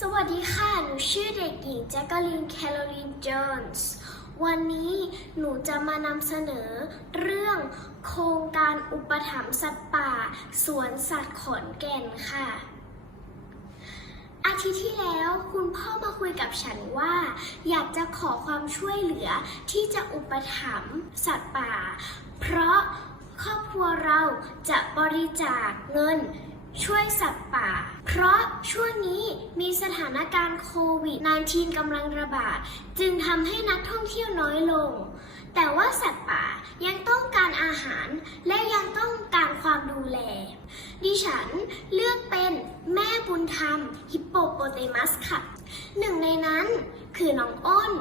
สวัสดีค่ะ หนูชื่อเด็กหญิงแจ็คกาลินแคโรลีนจอห์นส์วันนี้หนูจะมานำเสนอเรื่องโครงการอุปถัมภ์สัตว์ป่า สวนสัตว์ขอนแก่นค่ะ อาทิตย์ที่แล้วคุณพ่อมาคุยกับฉันว่า อยากจะขอความช่วยเหลือที่จะอุปถัมภ์สัตว์ป่า เพราะครอบครัวเราจะบริจาคเงิน ช่วยสัตว์ป่า เพราะช่วงนี้มีสถานการณ์โควิด -19 กำลังระบาด จึงทำให้นักท่องเที่ยวน้อยลง แต่ว่าสัตว์ป่ายังต้องการอาหารและยังต้องการความดูแล ดิฉันเลือกเป็นแม่บุญธรรม ฮิปโปโปเตมัสค่ะ หนึ่งในนั้นคือน้องอ้น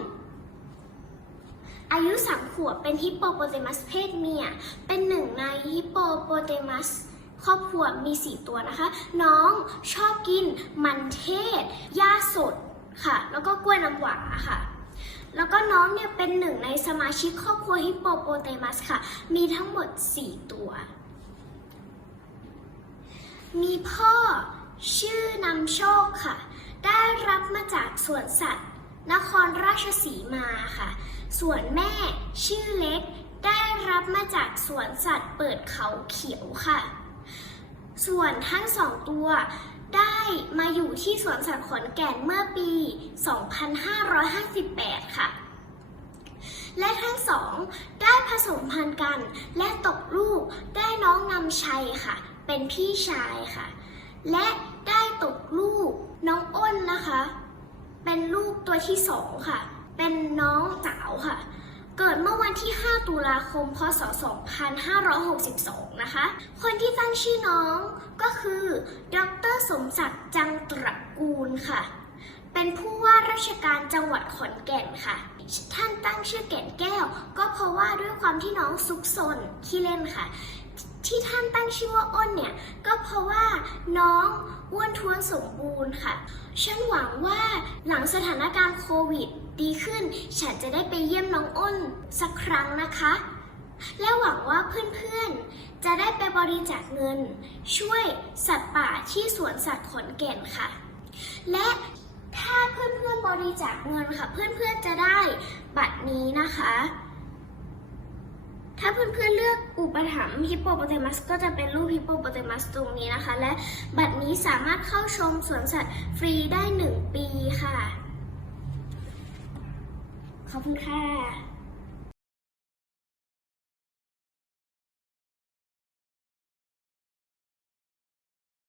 อายุสามขวบเป็นฮิปโปโปเตมัสเพศเมีย เป็นหนึ่งในฮิปโปโปเตมัส ครอบครัวมี 4 ตัวนะคะ น้องชอบกินมันเทศหญ้าสดค่ะ แล้วก็กล้วยน้ำหวาค่ะ แล้วก็น้องเนี่ยเป็นหนึ่งในสมาชิกครอบครัวฮิปโปโปเตมัสค่ะ มีทั้งหมด 4 ตัว มีพ่อชื่อนำโชคค่ะ ได้รับมาจากสวนสัตว์ นครราชสีมาค่ะ ส่วนแม่ชื่อเล็กได้รับมาจากสวนสัตว์เปิดเขาเขียวค่ะ ส่วนทั้งสองตัวได้มาอยู่ที่สวนสัตว์ขอนแก่นเมื่อปี 2558 ค่ะ และทั้งสองได้ผสมพันธุ์กัน และตกลูกได้น้องนำชัยค่ะ เป็นพี่ชายค่ะ และได้ตกลูกน้องอ้นนะคะ เป็นลูกตัวที่สองค่ะ เป็นน้องสาวค่ะ เกิดเมื่อวันที่ 5 ตุลาคม พศ 2562 นะคะ คนที่ตั้งชื่อน้องก็คือ ดร สมศักดิ์จังตระกูลค่ะ เป็นผู้ว่าราชการจังหวัดขอนแก่นค่ะ ท่านตั้งชื่อแก่นแก้ว ก็เพราะว่าด้วยความที่น้องซุกซนขี้เล่นค่ะ ที่ท่านตั้งชื่อว่าอ้นเนี่ย ก็เพราะว่าน้องอ้วนท้วนสมบูรณ์ค่ะ ฉันหวังว่าหลังสถานการณ์โควิด ดีขึ้น ฉันจะได้ไปเยี่ยมน้องอ้นสักครั้งนะคะ และหวังว่าเพื่อนๆ จะได้ไปบริจาคเงิน ช่วยสัตว์ป่าที่สวนสัตว์ขอนแก่นค่ะ และถ้าเพื่อนๆบริจาคเงินค่ะ เพื่อนๆจะได้บัตรนี้นะคะ ถ้าเพื่อนๆเลือกอุปถัมภ์ฮิปโปโปเตมัสก็จะเป็นรูปฮิปโปโปเตมัสตรงนี้นะคะ และบัตรนี้สามารถเข้าชมสวนสัตว์ฟรีได้ 1 ปีค่ะ ขอบคุณค่ะ